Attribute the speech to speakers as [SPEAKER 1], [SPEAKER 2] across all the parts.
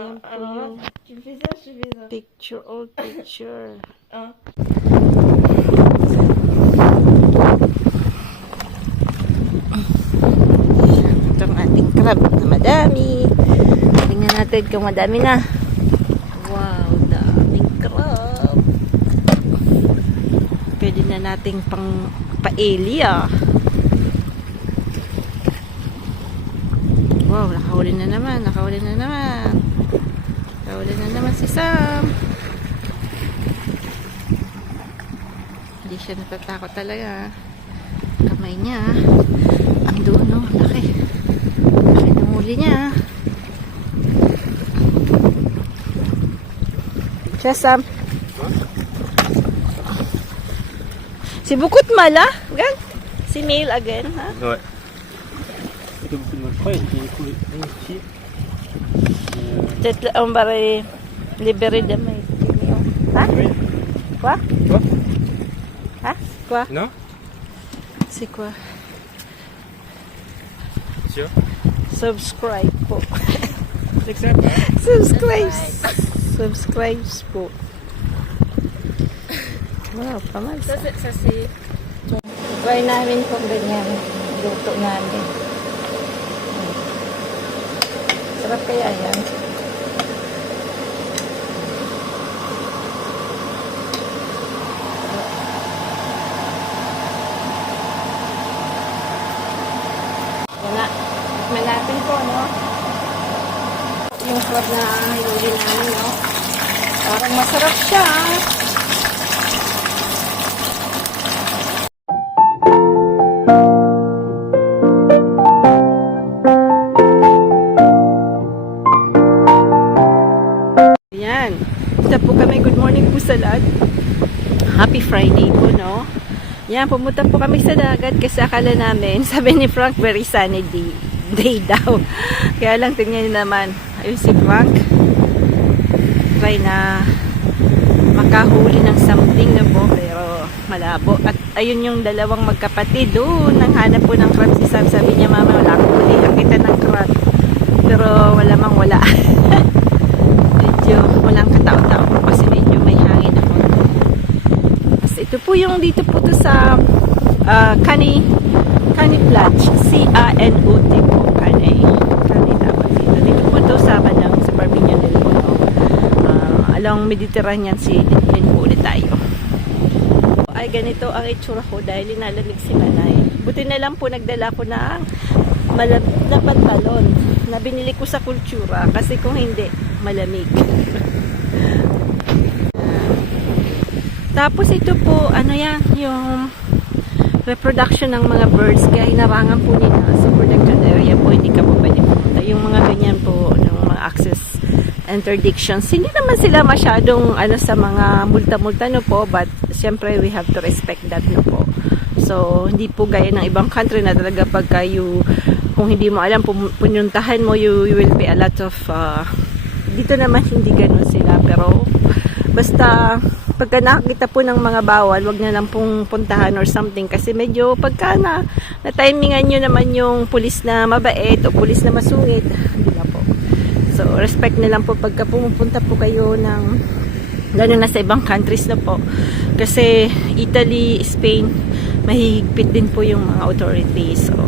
[SPEAKER 1] Ayan po yung picture, old picture.
[SPEAKER 2] Hein.
[SPEAKER 1] Ito ang ating crab na madami. Tingnan natin kung madami na. Wow, daming crab. Pwede na nating pang paelia. Wow, nakahuli na naman, nakahuli na naman. Nakahuli na naman si Sam. Hindi siya natatakot talaga. Kamay niya. Ang duno, laki. Laki ng huli niya. Siya, Sam. Si Bukut Mala? Gan? Si Mail again, ha?
[SPEAKER 3] Ouais. Parce que beaucoup de fois, il y a coulé ici. Euh,
[SPEAKER 1] Peut-être on va les libérer demain. Ha? Quoi?
[SPEAKER 3] Quoi
[SPEAKER 1] Ha? Quoi?
[SPEAKER 3] Non
[SPEAKER 1] C'est quoi?
[SPEAKER 3] Sûr
[SPEAKER 1] Subscribe po. Subscribe. Subscribe po. Wow.
[SPEAKER 2] Ça, c'est, ça, c'est
[SPEAKER 1] Try namin kung ganyan. Luto namin. Sarap kaya yan. Wala. Tikman natin po, no? Yung sarap na hinuli namin, no? Parang masarap siya. Ayan. Ito po kami. Good morning po sa lahat. Happy Friday po, no? Yan, pumunta po kami sa dagat kasi akala namin, sabi ni Frank, very sunny day, day daw. Kaya lang, tingnan niyo naman. Ayun si Frank. Try na makahuli ng something na po, pero malabo. At ayun yung dalawang magkapatid doon. Nanghanap po ng crab si Sam. Sabi niya, mama, wala akong huli. Ang kita ng crab. Pero wala mang wala. medyo walang katao-tao po kasi medyo may hangin konti. Tapos ito po yung dito po to sa uh, Kani Kani Plage. C-A-N-O-T po. Kani. Kani tawag dito. Dito po to sa Banang sa Barbinyan del Puno. Uh, along Mediterranean Sea. Din po ulit tayo. Ay ganito ang itsura ko dahil inalamig si Manay. Buti na lang po nagdala ko ng malab na pantalon na binili ko sa kultura kasi kung hindi malamig. Tapos ito po, ano yan, yung reproduction ng mga birds, kaya hinarangan po nila sa protected area po, hindi ka po pwede pumunta. Yung mga ganyan po, ng mga access interdictions, hindi naman sila masyadong ano sa mga multa-multa no po, but siyempre we have to respect that no po. So, hindi po gaya ng ibang country na talaga pagka you, kung hindi mo alam, pununtahan mo, you, you will pay a lot of, uh, dito naman hindi ganun sila, pero basta pagka nakakita po ng mga bawal, wag na lang pong puntahan or something kasi medyo pagka na, na timingan nyo naman yung pulis na mabait o pulis na masungit, hindi na po. So, respect na lang po pagka pumupunta po kayo ng lalo na sa ibang countries na po. Kasi Italy, Spain, mahigpit din po yung mga authorities. So,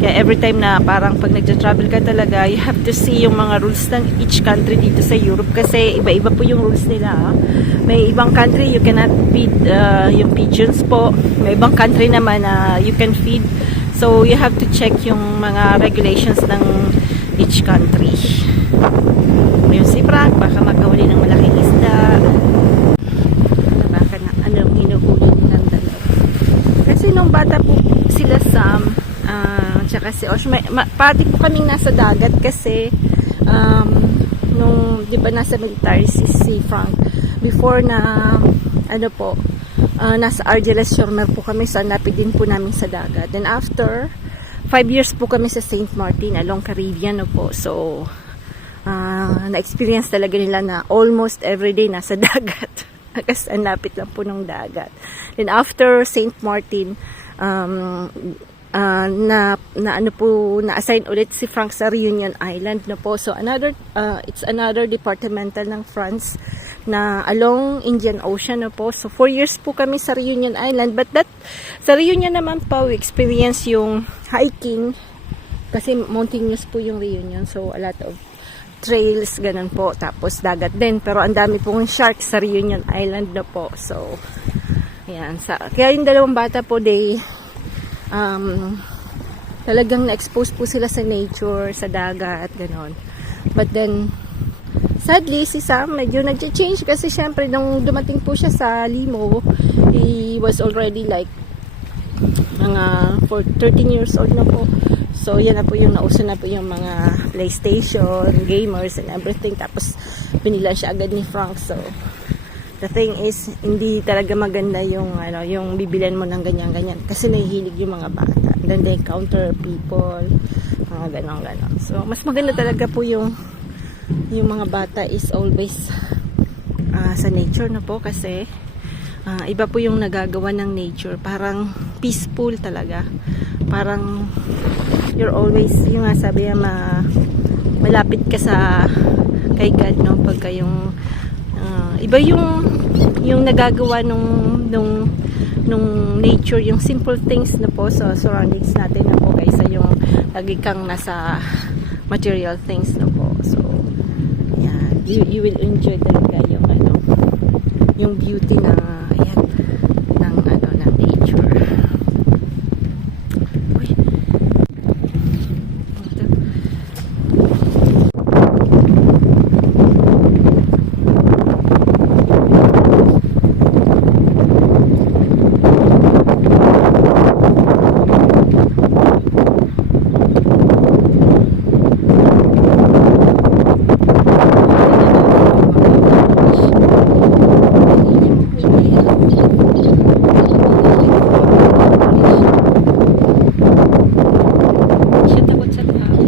[SPEAKER 1] kaya every time na parang pag nagja-travel ka talaga, you have to see yung mga rules ng each country dito sa Europe kasi iba-iba po yung rules nila. ah. May ibang country you cannot feed uh, yung pigeons po. May ibang country naman na you can feed. So you have to check yung mga regulations ng each country. Yung si Frank, baka magkahuli ng malaking isda. Baka na anong hinuhuli nilang dalawa. Kasi nung bata po sila Sam, ah, tsaka si Osh, may, ma, party po kaming nasa dagat kasi um, nung, di ba nasa military si, si Frank, before na, ano po, ah, nasa Argeles Shormer po kami, so napid din po namin sa dagat. Then after, five years po kami sa St. Martin, along Caribbean no po. So, ah, na-experience talaga nila na almost everyday nasa dagat. Kasi ang lapit lang po ng dagat. Then after St. Martin, um, ah, na na ano po na-assign ulit si Frank sa Reunion Island na po. So another ah, it's another departmental ng France na along Indian Ocean na po. So four years po kami sa Reunion Island but that sa Reunion naman po we experience yung hiking kasi mountainous po yung Reunion. So a lot of trails ganun po tapos dagat din pero ang dami pong sharks sa Reunion Island na po. So Ayan, sa, kaya yung dalawang bata po, they, um, talagang na-expose po sila sa nature, sa dagat, ganon. But then, sadly, si Sam medyo nag-change kasi syempre nung dumating po siya sa Limo, he was already like mga for 13 years old na po. So, yan na po yung nauso na po yung mga PlayStation, gamers, and everything. Tapos, binilan siya agad ni Frank. So, the thing is, hindi talaga maganda yung, ano, yung bibilan mo ng ganyan-ganyan. Kasi nahihilig yung mga bata. And then they encounter people, mga ganon-ganon. So, mas maganda talaga po yung, yung mga bata is always ah, sa nature na po kasi ah, iba po yung nagagawa ng nature. Parang peaceful talaga. Parang you're always, yung nga sabi niya, ma, malapit ka sa kay God, no? Pagka yung iba yung yung nagagawa nung nung nung nature, yung simple things na po sa surroundings natin na po kaysa yung lagi kang nasa material things na po. So, yan. You, you will enjoy talaga yung ano, yung beauty na ayan, ng ano, ng nature. Uy. Ito. Siya takot sa tao.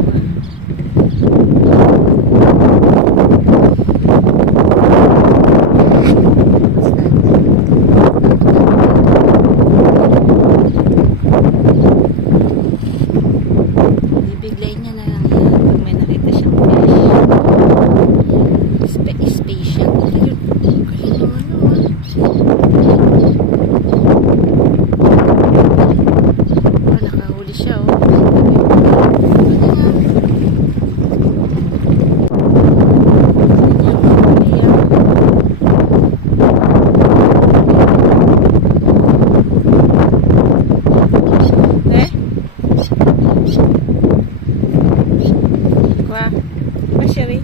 [SPEAKER 1] Bibiglay niya na lang yan pag may nakita siyang fish. Spe spatial. Ayun. Ayun naman naman. Oh, nakahuli siya oh. Ano nga? Ano niya? Ayan. Eh? Kuha. Kuha siya rin.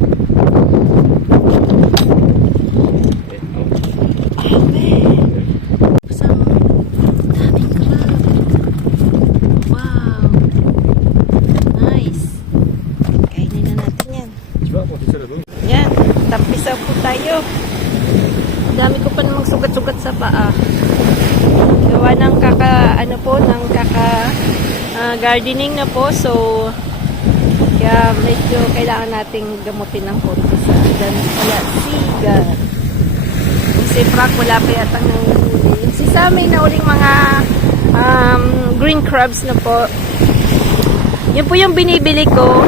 [SPEAKER 1] Isang daming crab. Wow. Nice. Kainin na natin yan.
[SPEAKER 3] Tu vas apporter ça là-bas
[SPEAKER 1] Yan. Tapisaw po tayo. Dami ko pa namang sugat-sugat sa paa. Gawa ng kaka, ano po, ng kaka ah, gardening na po. So, kaya medyo kailangan nating gamutin ng konti sa dan wala siga. Si Frank wala pa yata nanguhuli. Si Sam may nauling mga um, green crabs na po. Yun po yung binibili ko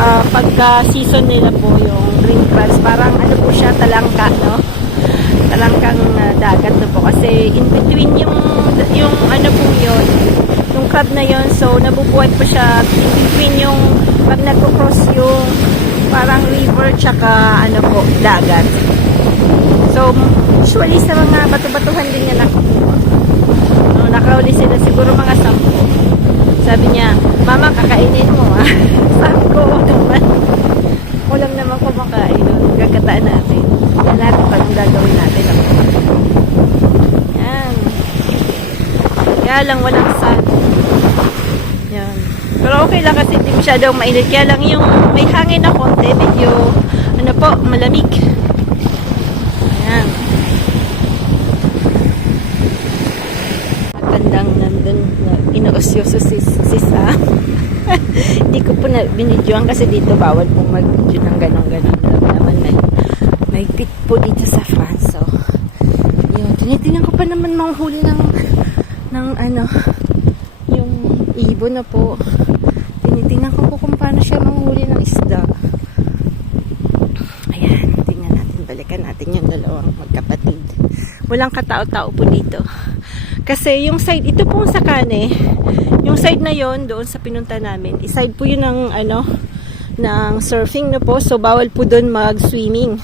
[SPEAKER 1] ah, pagka season nila po yung green crabs. Parang ano siya, talangka, no? Talangkang ah, dagat na po. Kasi in between yung, yung ano po yun, yung crab na yun. So, nabubuhay po siya in between yung pag nagko-cross yung parang river tsaka ano po, dagat. So, usually sa mga bato-batuhan din niya nakukuha. No, nakahuli sila siguro mga sampo. Sabi niya, Mama, kakainin mo ah. Sabi ko, "Oo naman. Ulam naman kumakain nun. Gagataan natin. Yan natin pa nang gagawin natin. Yan. Kaya lang walang sun. Yan. Pero okay lang kasi hindi masyadong mainit. Kaya lang yung may hangin na konti, medyo ano po, malamig. Ayan. Matandang nandun na inuosyoso si, si Sam. Hindi ko po na binidyoan kasi dito bawal pong mag-video ng ganon-ganon. Alam naman may, may pit po dito sa France. So, yun. Tinitingnan ko pa naman manghuli ng ng ano yung ibon na po. Tinitingnan ko po kung paano siya manghuli ng isda. Ayan, tingnan natin. Balikan natin yung dalawang magkapatid. Walang katao-tao po dito. Kasi yung side, ito pong sakane, yung side na yon doon sa pinunta namin, iside po yun ng, ano, ng surfing na po. So, bawal po doon mag-swimming.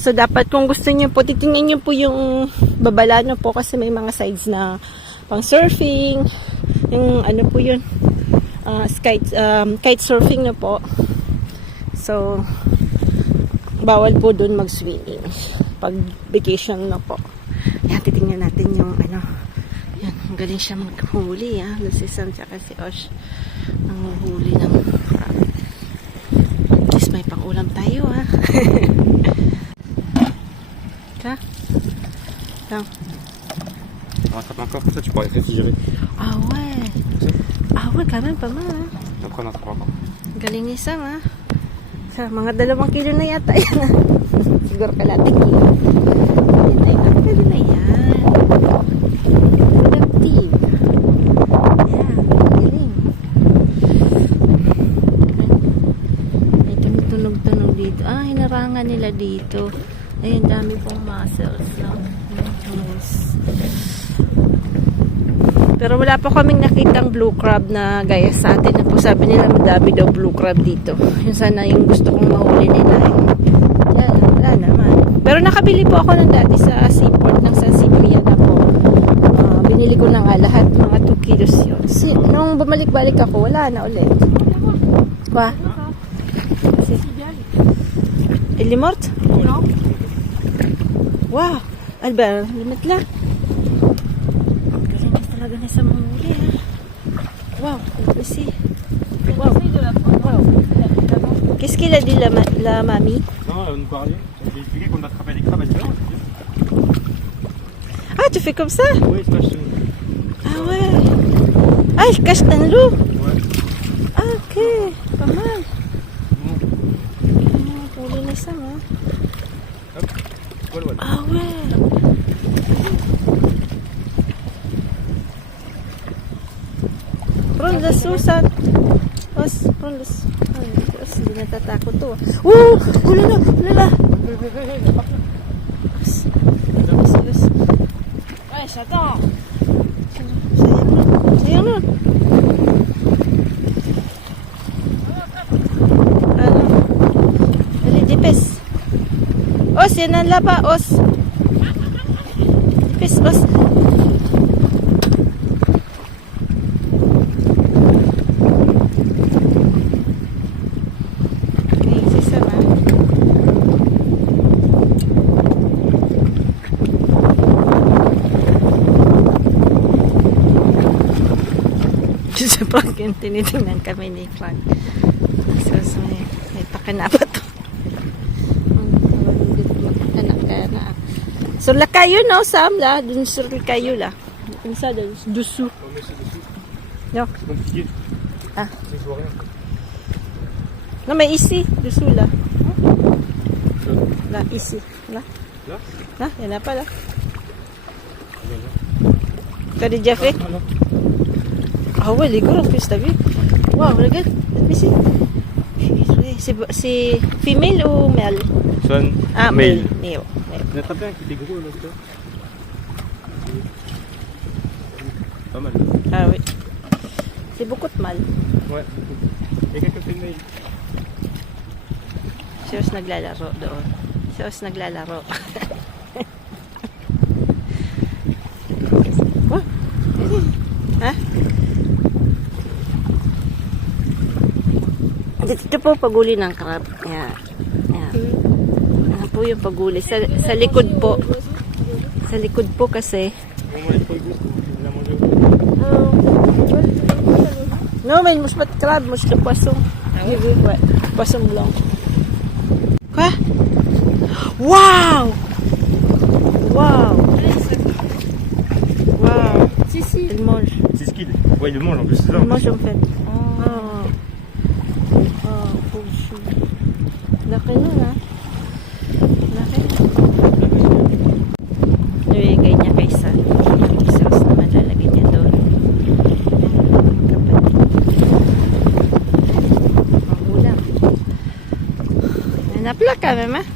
[SPEAKER 1] So, dapat kung gusto niyo po, titingnan niyo po yung babala na po kasi may mga sides na pang surfing, yung ano po yun, uh, kite, um, kite surfing na po. So, bawal po doon mag-swimming pag vacation na po. Yan, titingnan natin ang galing siya maghuli. Ah. Si Sam tsaka si Osh ang huli ng crab. At least may pang-ulam tayo ha. Ka? Lang.
[SPEAKER 3] Rattrape encore, comme ça tu pourrais réfrigérer.
[SPEAKER 1] Ah ouais. Ah ouais, quand même pas mal ha.
[SPEAKER 3] Après on attrape encore.
[SPEAKER 1] Galing ni Sam ha. Sa mga dalawang kilo na yata yan ha. Siguro kalating kilo. Ang kilo na yan. Productive. Yan, galing. May tumutunog-tunog dito. Ah, hinarangan nila dito. Ayun, dami pong mussels. No? Yes. Pero wala pa kaming nakitang blue crab na gaya sa atin na po sabi nila madami daw blue crab dito. Yun sana yung gusto kong mahuli nila. Wala, wala naman. Pero nakabili po ako ng dati sa seaport ng San Ciprian na po. Ah, binili ko na nga lahat, mga 2 kilos yun. Si, nung bumalik-balik ako, wala na ulit. Kwa? Si. Il est mort? Wow! Albert, limit lang. Galing na talaga na sa mamuli ha. Wow, let me see. Wow. Wow. Qu'est-ce qu'il a dit la, ma- la mamie?
[SPEAKER 3] Non, on nous parlait. J'ai expliqué qu'on attrapait des crabes à différents.
[SPEAKER 1] Ah, tu fais comme ça?
[SPEAKER 3] Oui, je cache.
[SPEAKER 1] Ah ouais. Ah, il cache dans l'eau.
[SPEAKER 3] Ouais.
[SPEAKER 1] Ah, ok. Pas mal. Ah, huli na isa, ha?
[SPEAKER 3] Voilà, voilà.
[SPEAKER 1] Ah ouais. Prends la Susan. Os, prends la Ay, Os, hindi natatakot to. ah. Oh! Ulala! Ulala! Os. Os, os.
[SPEAKER 2] Ouais, j'attends.
[SPEAKER 1] Sayang nun. Ano? Os, yan ang laba, os. Dipis, os. Okay, si Sama. Sa Frank yung tinitingnan kami ni Frank. So, so may, may pakana pa to. Pakana ka na. So, la kayo no, Sam. Dun sur kayo, la. Comme ça, de- dessous. Non.
[SPEAKER 3] C'est compliqué.
[SPEAKER 1] Ah.
[SPEAKER 3] Je vois rien.
[SPEAKER 1] Non, mais ici, dessous, là. Là, ici. Là.
[SPEAKER 3] Là
[SPEAKER 1] Là, il n'y en a pas, là. T'as déjà fait
[SPEAKER 3] Ah non.
[SPEAKER 1] Ah ouais, les gros en plus, t'as vu Waouh, regarde, see. C'est femelle ou male
[SPEAKER 3] Son.
[SPEAKER 1] Ah, male. Male. Male.
[SPEAKER 3] On a attrapé un qui était gros là, c'était. Pas mal.
[SPEAKER 1] Ah oui. C'est beaucoup de mâle.
[SPEAKER 3] Ouais. Il y a quelques femelles.
[SPEAKER 1] Si Os naglalaro doon. Si Os naglalaro. oh. Ha? Dito po paguli ng crab. Yan. Yan. Yan po yung paguli. Sa, sa likod po. Sa likod po kasi.
[SPEAKER 3] Bon, moi, il faut le goût. Il l'a mangé.
[SPEAKER 1] Non, mais mouche pas de crabe, mouche de poisson. J'ai vu, ouais. Poisson blanc. Quoi Waouh Waouh Waouh
[SPEAKER 2] Si, si.
[SPEAKER 1] Il mange.
[SPEAKER 3] C'est skid. Ouais, il le mange en plus, c'est ça.
[SPEAKER 1] Il mange en fait. Oh. Oh, pauvre chou. Laki nun, ha? Laki. Ibigay niya kay San. Yung sauce naman lalagay niya doon. Kapatid. Napla ka, mama?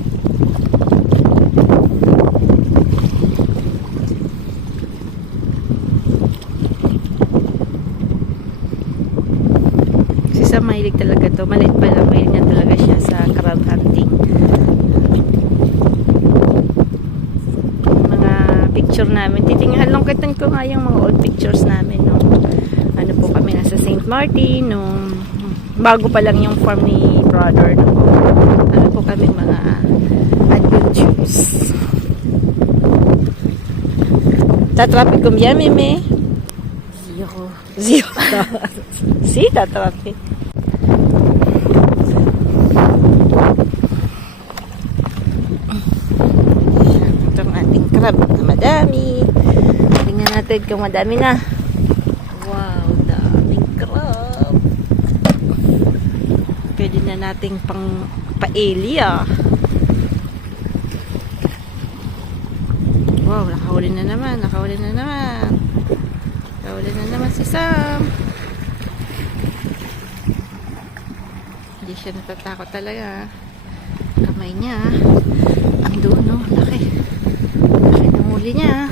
[SPEAKER 1] Si Sam mahilig talaga to. Maliit pa lang, mahilig niya talaga siya sa crab hunting. Mga picture namin. Titingnan, longkitan ko nga yung mga old pictures namin nung ano po kami nasa St. Martin, nung bago pa lang yung farm ni brother. No? Kami mga adventures. Tatrapik kum yan, meme.
[SPEAKER 2] Zero.
[SPEAKER 1] Zero. si, tatrapik. Ito ang ating crab na madami. Tingnan natin kung madami na. Wow, daming crab. Pwede na nating pang paella. Wow, nakahuli na naman, nakahuli na naman. Nakahuli na naman si Sam. Hindi siya natatakot talaga. Kamay niya. Ang doon, oh, laki. Laki ng huli niya.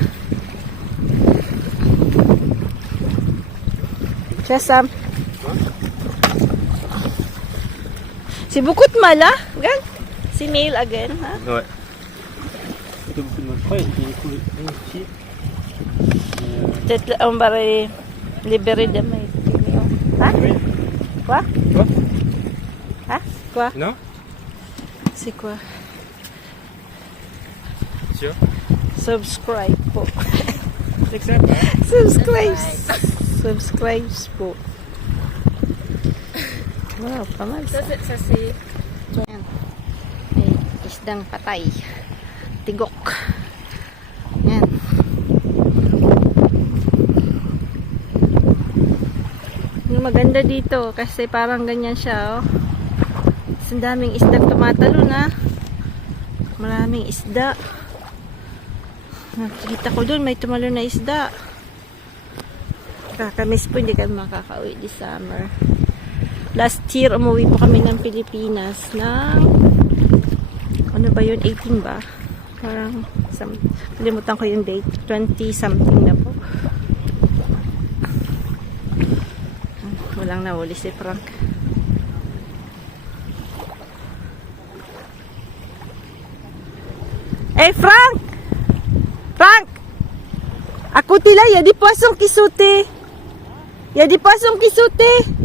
[SPEAKER 1] Siya, Sam. Si Bukut Mala, gan? Si Mail again, ha?
[SPEAKER 3] De coulé un ici. Euh,
[SPEAKER 1] Peut-être on va les libérer demain. Ha? Quoi?
[SPEAKER 3] Quoi
[SPEAKER 1] Ha? Quoi?
[SPEAKER 3] Non
[SPEAKER 1] C'est quoi?
[SPEAKER 3] Sûr
[SPEAKER 1] Subscribe po. Subscribe. Subscribe po. Wow, pamal.
[SPEAKER 2] Ça, c'est- ça c'est.
[SPEAKER 1] Yan. May isdang patay. Tigok. Yan. Yung maganda dito kasi parang ganyan siya oh. Ang daming isda tumatalo na. Maraming isda. Nakikita ko doon may tumalo na isda. Kakamiss po hindi kami makakauwi this summer. Last year, umuwi po kami ng Pilipinas ng ano ba yun? 18 ba? Parang some, kalimutan ko yung date. 20 something na po. Walang nahuli si Frank. Eh, Frank! Frank! Ako tila, ya di poisson qui saute. Ya di poisson qui saute.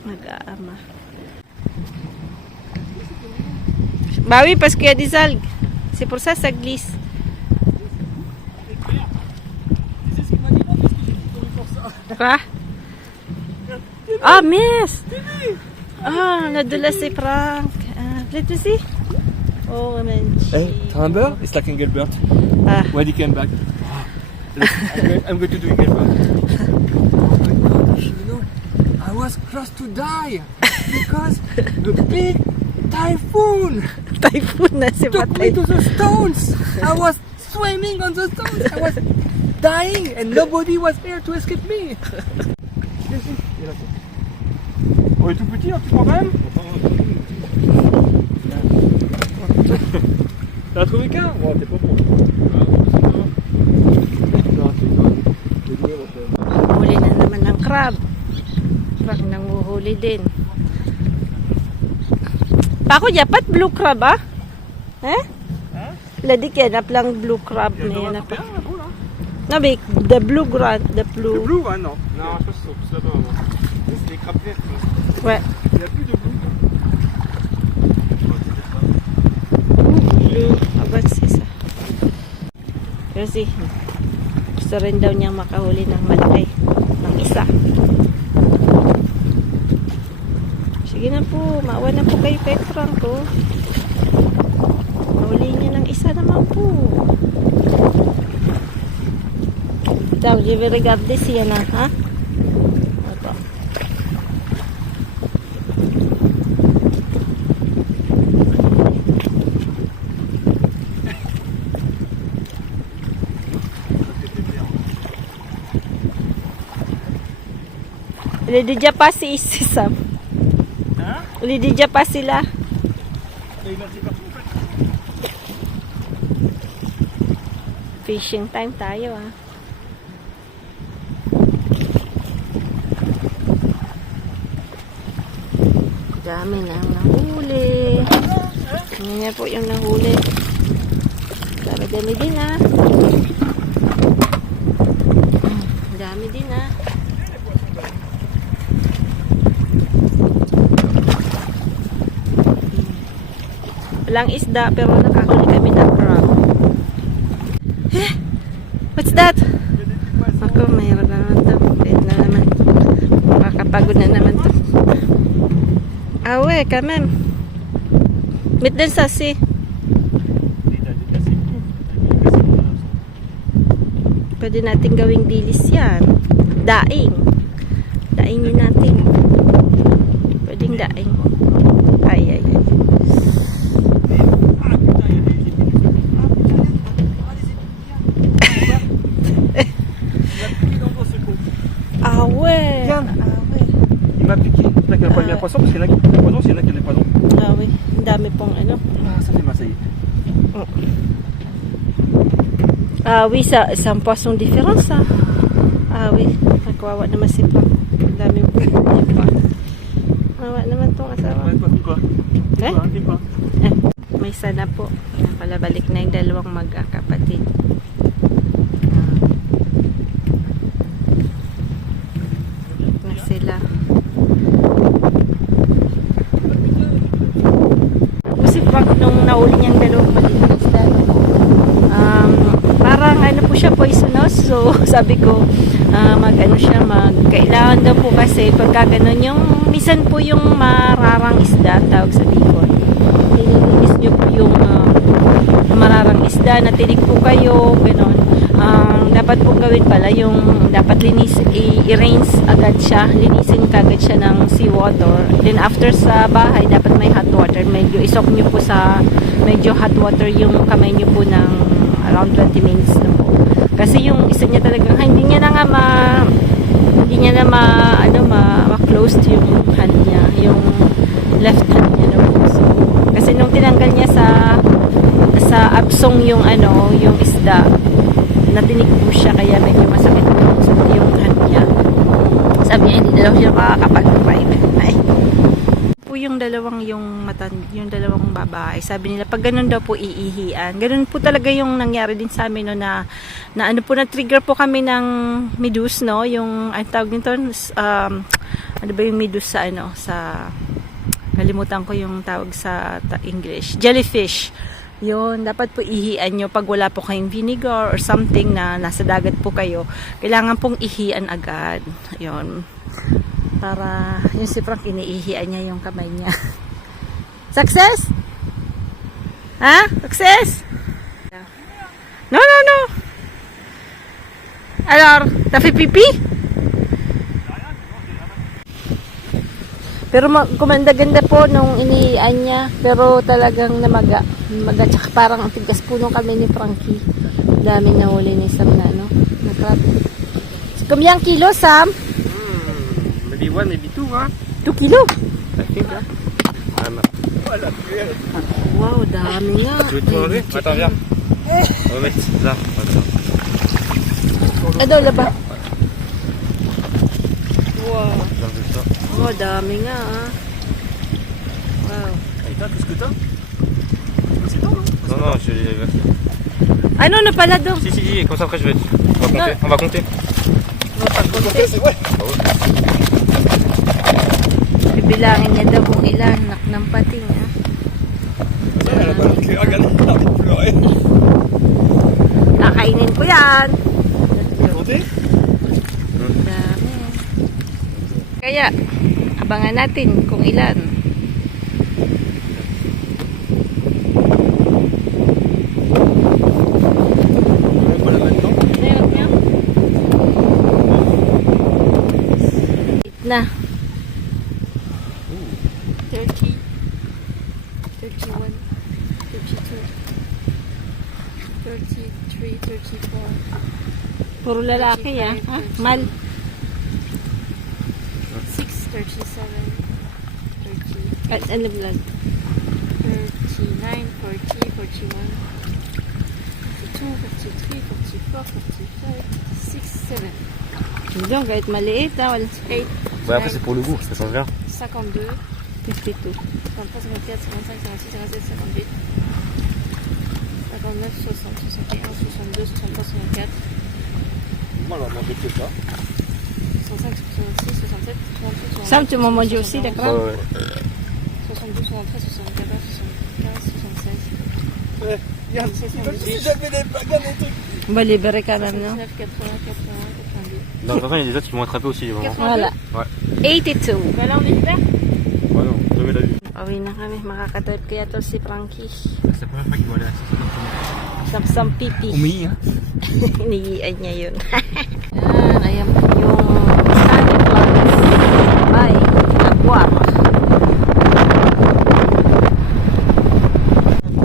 [SPEAKER 1] Mag-aama. Bawi pas kuya Dizal. C'est pour ça ça glisse. Quoi? Ah, miss! Ah, nadula si Frank. Ah, let me see. Oh, man.
[SPEAKER 3] Hey, t'as un beurre It's like Engelbert.
[SPEAKER 1] Ah,
[SPEAKER 3] When he came back. Look, I'm, going, I'm going to do Engelbert. Oh my gosh, you know, I was close to die because the big typhoon
[SPEAKER 1] typhoon na si
[SPEAKER 3] took me to the stones. I was swimming on the stones. I was dying and nobody was there to escape me. Ici, il est là. On est tout petit, hein, tu prends quand même T'as trouvé qu'un? Oh, t'es pas bon.
[SPEAKER 1] Huli na naman ng crab. Frank nanguhuli din. Pako dapat blue crab ah? Eh? Ladik yan, aplang blue crab
[SPEAKER 3] Il y a
[SPEAKER 1] na yan.
[SPEAKER 3] Thomas Coupérin, là-haut, là
[SPEAKER 1] Nabi, the blue grad, the blue.
[SPEAKER 3] blue, hein, non Non, je pense que c'est là-bas, C'est des crabes vertes.
[SPEAKER 1] Ouais.
[SPEAKER 3] Il n'y a plus de blue.
[SPEAKER 1] Blue, abat isa. Kasi, gusto rin daw niyang makahuli ng malaki. Ng isa. Sige na po, maawa na po kay Pet ko. Mahuli niya ng isa naman po. Daw, give it a siya na, ha? Ito. Dede pa si
[SPEAKER 3] Isisam.
[SPEAKER 1] Ulididya pa sila. Fishing time tayo ah. Dami nang nahuli. Yan na po yung nahuli. Dami-dami din ah. Dami din ah. Walang isda pero nakahuli kami ng crab. Eh, what's that? Ako, mayroon na naman to. Wait na naman. Makakapagod na naman to. Awe, kamem. Meet din sa si. Pwede natin gawing dilis yan. Daing. Daingin natin. Pwedeng daing. Ay, ay, ay. Awe.
[SPEAKER 3] Tiens.
[SPEAKER 1] Awe.
[SPEAKER 3] Il m'a piqué. C'est là qu'il n'y a pas mis un poisson parce qu'il y en a qui ont des poissons, c'est là qu'il y a des poissons.
[SPEAKER 1] Awe. Ang dami pong ano.
[SPEAKER 3] Ah, ça fait mal, ça y est.
[SPEAKER 1] Ah oui, sa isang poisson difference ah. Ah oui, nagwawa naman si Pam. Ang dami po. Wawa naman tong asawa.
[SPEAKER 3] Ouais, pas quoi
[SPEAKER 1] Eh?
[SPEAKER 3] Quoi, dis quoi
[SPEAKER 1] Eh, may sana po. Yan pala balik na yung dalawang magkakapatid. Ah. Na sila. Si Frank nung nauli niyang dalawang maliit na isda. Um, parang ano po siya poisonous. So sabi ko ah, mag ano siya mag kailangan daw po kasi pagka ganun yung minsan po yung mararang isda tawag sa Bicol. Nilinis nyo po yung ah, mararang isda na tinig po kayo ganun. Ang dapat po gawin pala yung dapat linis i-rinse agad siya linisin kagad siya ng seawater. Then after sa bahay dapat may hot water. Medyo isok nyo po sa medyo hot water yung kamay nyo po ng around 20 minutes na po kasi yung isa niya talagang hindi niya na nga ma hindi niya na ma ano ma, ma-closed yung hand niya yung left hand niya na po so kasi nung tinanggal niya sa sa absong yung ano yung isda natinig po siya kaya medyo masakit yung, yung hand niya. Sabi niya hindi daw siya makakapag-drive ay dalawang yung matan yung dalawang babae sabi nila pag ganun daw po iihian ganun po talaga yung nangyari din sa amin no na na ano po na trigger po kami ng medus no yung ang tawag nito um, ano ba yung medus sa ano sa kalimutan ko yung tawag sa ta- English jellyfish yun, dapat po ihian nyo pag wala po kayong vinegar or something na nasa dagat po kayo. Kailangan pong ihian agad. Yun. Para, yung si Frank, iniihian niya yung kamay niya. Success? Ha? Success? No, no, no. Alors, tafi pipi? Pero ma- kumanda-ganda po nung iniian niya. Pero talagang namaga. Namaga. Tsaka parang ang tigas po nung kami ni Frankie. Dami na huli ni Sam na ano. Na crab. Kumyang kilo, Sam?
[SPEAKER 3] Hmm, Maybe one, maybe two, hein
[SPEAKER 1] 2 kilo.
[SPEAKER 3] I think, hein Ah, ma- Voilà, cruelle.
[SPEAKER 1] Wow, dami nga.
[SPEAKER 3] Tu veux te manger Attends, viens. On va mettre là. Attends.
[SPEAKER 1] Ano, laba? Wow.
[SPEAKER 3] J'enlève ça.
[SPEAKER 1] Oh, dami nga ah. Wow.
[SPEAKER 3] Et toi, qu'est-ce que t'as C'est bon, non
[SPEAKER 4] Non, non, je l'ai versé.
[SPEAKER 1] Ano na pala do?
[SPEAKER 4] Si, si, si, comme ça après je vais. On va compter. On va compter.
[SPEAKER 1] Mapagkunti.
[SPEAKER 3] C'est vrai.
[SPEAKER 1] Bibilangin niya daw kung ilan. Nak ng pating ah.
[SPEAKER 3] Elle a pas le cœur, regarde, elle a envie de pleurer.
[SPEAKER 1] Kakainin ko yan. Dami. Kaya, abangan natin kung ilan. Na. 530 po. Puro lalaki ah. Ha? Hein, hein, mal.
[SPEAKER 2] 637. 30.
[SPEAKER 1] At ano vlog?
[SPEAKER 2] 39, 40, 41, 42, 43, 44, 45, 56,
[SPEAKER 1] 7. Donc, être malé, ça,
[SPEAKER 2] on
[SPEAKER 4] Ouais, après, c'est pour le goût, ça change rien.
[SPEAKER 1] 52. C'est tout.
[SPEAKER 2] 53, 54, 55, 56, 57, 58. 69, 60, 61, 62, 63, 64.
[SPEAKER 3] Voilà, on n'embêtez pas.
[SPEAKER 2] 65, 66, 67, 68,
[SPEAKER 1] Sam, tu m'en dis aussi, d'accord
[SPEAKER 4] ouais, ouais.
[SPEAKER 2] 72, 73, 74, 75, 76.
[SPEAKER 3] Ouais, regarde, si j'avais des pagans, des trucs.
[SPEAKER 1] On les barrer quand
[SPEAKER 2] même, 80, 81, 82.
[SPEAKER 4] Non, il y a des autres qui m'ont attrapé aussi, vraiment.
[SPEAKER 1] Voilà.
[SPEAKER 4] Ouais.
[SPEAKER 1] 82.
[SPEAKER 2] Voilà, on est libère
[SPEAKER 4] Ouais, non.
[SPEAKER 1] Pauwi na kami. Makakatrip kaya to si Frankie.
[SPEAKER 4] C'est la première fois qu'il voit là.
[SPEAKER 1] Samsam pipi.
[SPEAKER 3] Umi, hein.
[SPEAKER 1] Inigian niya yun. Yan, ayan po yung Sunny Plants by Laguar.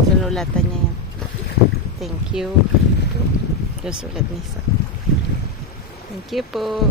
[SPEAKER 1] Sinulatan niya yan. Thank you. Yung sulat niya. Thank you po.